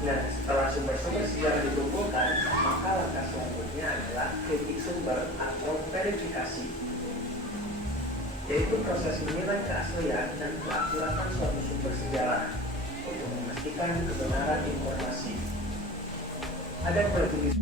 Nah, setelah sumber-sumber sejarah dikumpulkan, maka langkah selanjutnya adalah kritik sumber atau verifikasi, yaitu proses menilai keaslian dan keakuratan suatu sumber sejarah untuk memastikan kebenaran informasi. Ada berjenis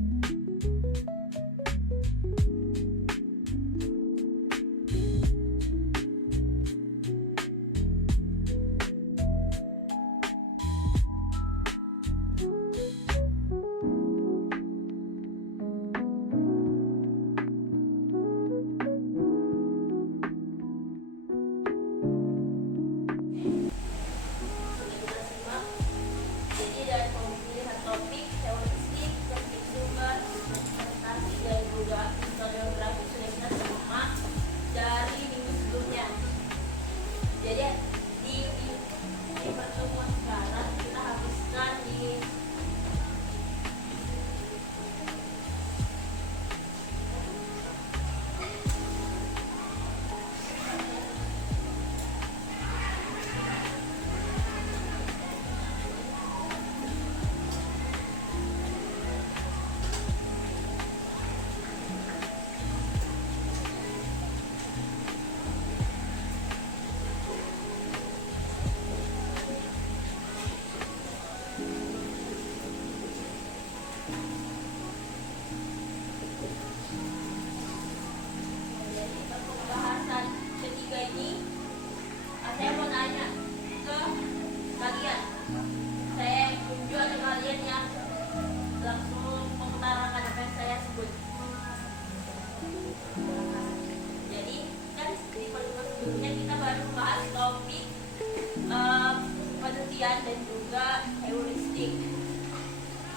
penelitian dan juga heuristik.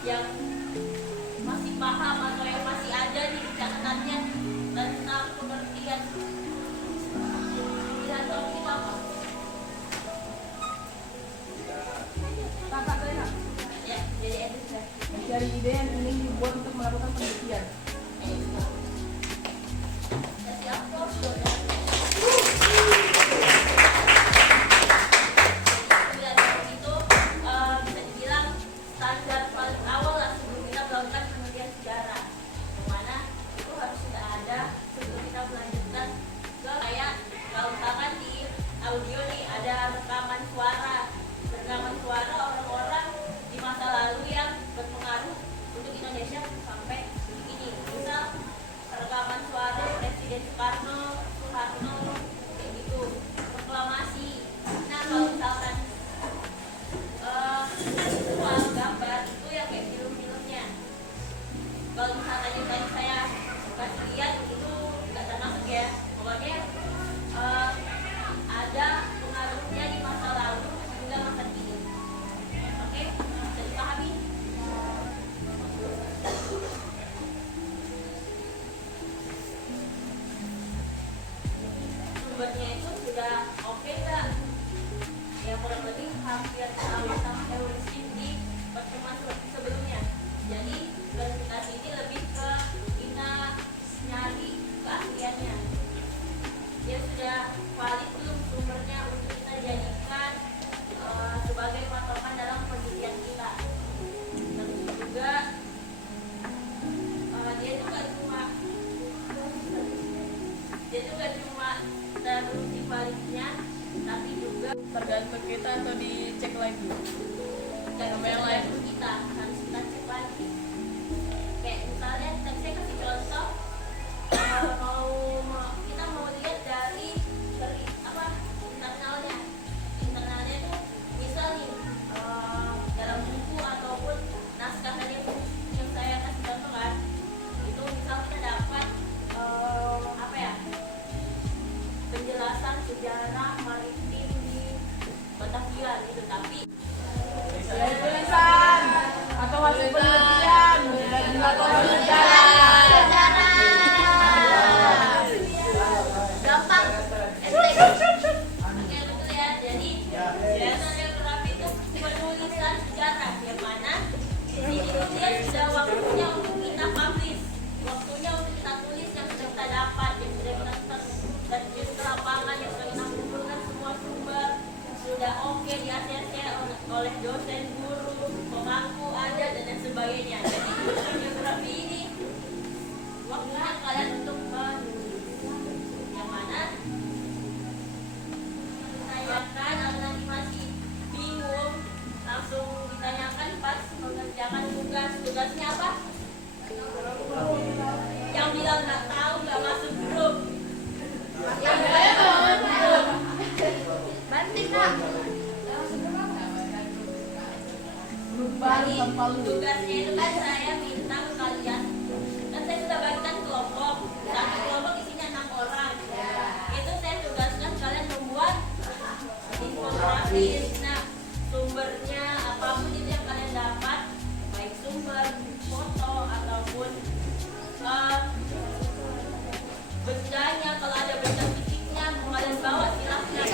Yang masih paham atau yang masih ada di catatannya tentang pengertian pilihan topik apa? Kakak Lena, Ya, jadi Edisa. mencari ide yang ingin dibuat untuk melakukan penelitian. Kalau misalnya tadi saya kasih lihat itu nggak termasuk ya, pokoknya ada pengaruhnya di masa lalu hingga masa kini. Oke, bisa dipahami? Sumbernya itu sudah oke nggak? Ya kurang lebih hampir sama heuristik di pertemuan sebelumnya. Jadi verifikasi ini lebih ke kita nyari keasliannya. Dia sudah valid belum sumbernya untuk kita jadikan sebagai patokan dalam penelitian kita. Terus juga dia juga cuma terbukti validnya, tapi juga Tergantung kita atau dicek lagi. sama yang lain kita harus kita cek lagi. Kayak misalnya tadi saya kasih contoh, kita mau lihat dari internalnya itu misal nih dalam buku ataupun naskah tadi yang saya kasih contoh kan, itu misal kita dapat penjelasan sejarah maritim di Batavia gitu, tapi Dari tulisan atau hasil penelitian dari laporan sejarah. gampang oke betul ya. Jadi geografi itu penulisan sejarah yang mana di sini dia sudah waktunya untuk kita publish, waktunya untuk kita tulis yang sudah kita dapat, yang sudah kita terjun ke lapangan, yang sudah kita kumpulkan semua sumber sudah oke di ACC oleh dosen, guru, pemangku mengerjakan tugas. Tugasnya apa? Yang bilang nggak tahu nggak masuk grup. Yang bilang nggak masuk grup. Banting nak. Jadi tugasnya itu kan saya minta ke kalian. Kan saya sudah bagikan kelompok. Satu kelompok isinya 6 orang. Itu saya tugaskan kalian membuat infografis. Nah, sumbernya apapun itu yang kalian dapat, baik sumber, foto ataupun bendanya, kalau ada benda fisiknya mau kalian bawa silahkan.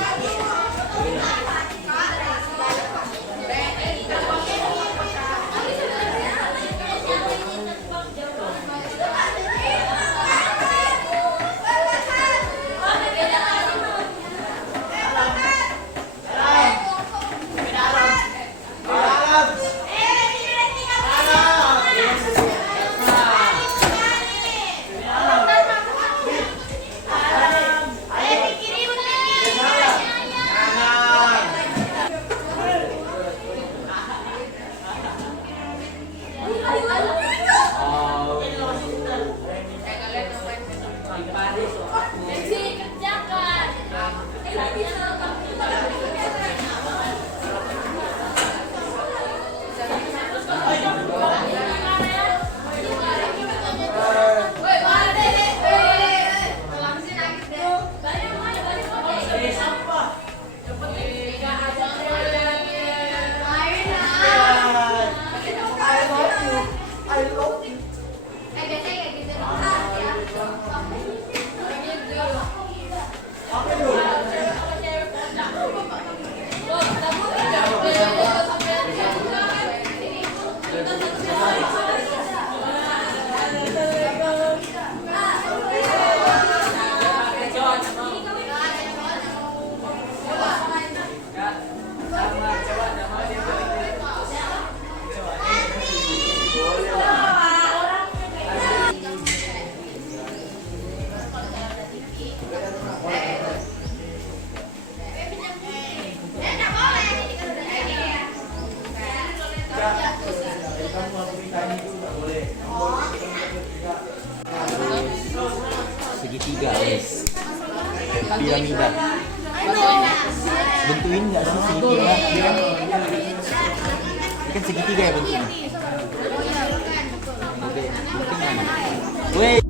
Segitiga guys, piramida. Bentuin nggak sih segitiga? Ini kan segitiga ya bentuknya. Oke, bentuknya mana? Weh.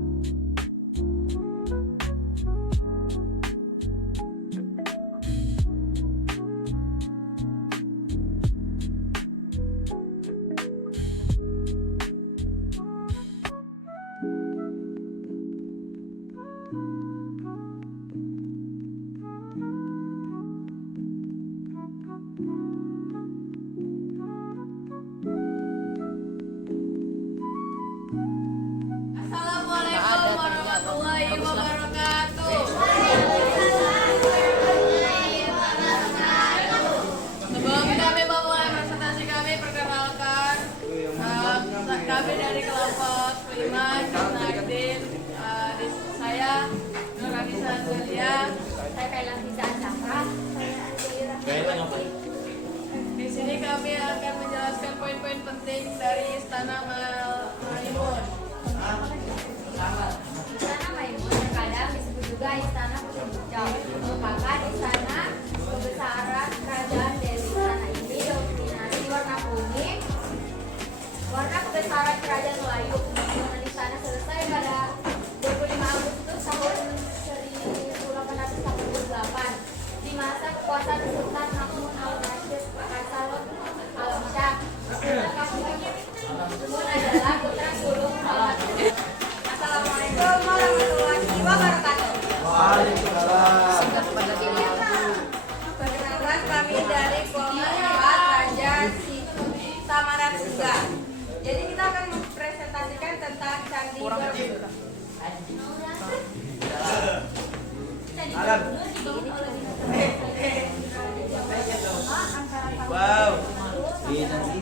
Assalamualaikum warahmatullahi wabarakatuh. Sebelum kami memulai presentasi kami, perkenalkan kami dari kelompok 5 Kisnardin. Saya Nur Anissa Zulia. Saya Kailan bisa Cakra. Di sini kami akan menjelaskan poin-poin penting dari Istana Maimun. Istana Maimun terkadang disebut juga Istana Pusing Hijau, merupakan istana kebesaran kerajaan Delhi. Istana ini dominasi warna kuning, warna kebesaran kerajaan Melayu. Pembangunan istana selesai pada 25 Agustus tahun 1848 di masa kekuasaan Sultan Mahmud al-Rashid Kassalon Alamsyah. Sultan Mahmud adalah putra sulung Muhammad. Assalamualaikum warahmatullahi wabarakatuh. Perkenalkan kami dari kelompok 4 Raja Samaratungga. Jadi kita akan mempresentasikan tentang Candi Borobudur. Wow. Perkenalkan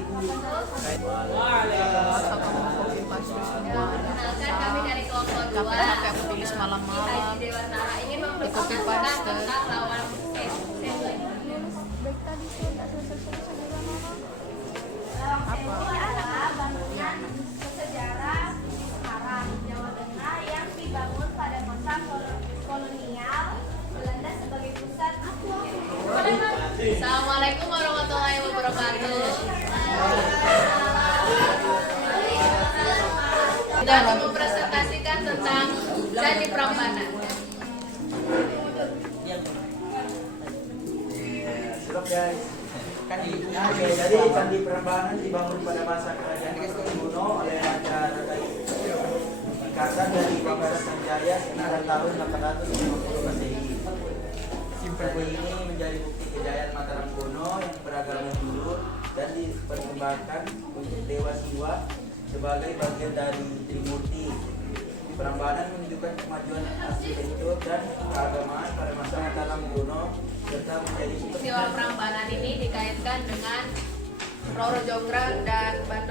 kami dari kelompok 2 Aku tulis malam-malam. Haji Dewantara ingin mempresentasikan tentang lawan Dan mempresentasikan tentang Candi Prambanan. Siap guys. Oke, jadi Candi Prambanan dibangun pada masa kerajaan kuno oleh Raja Ikatan dari Bangsa Sanjaya sekitar tahun 850 Masehi. Candi ini menjadi bukti kejayaan Mataram kuno yang beragama Hindu dan dipersembahkan untuk Dewa Siwa sebagai bagian dari Trimurti. Prambanan menunjukkan kemajuan arsitektur dan keagamaan pada masa Mataram kuno serta menjadi Peristiwa Prambanan ini dikaitkan dengan Roro Jonggrang dan Batu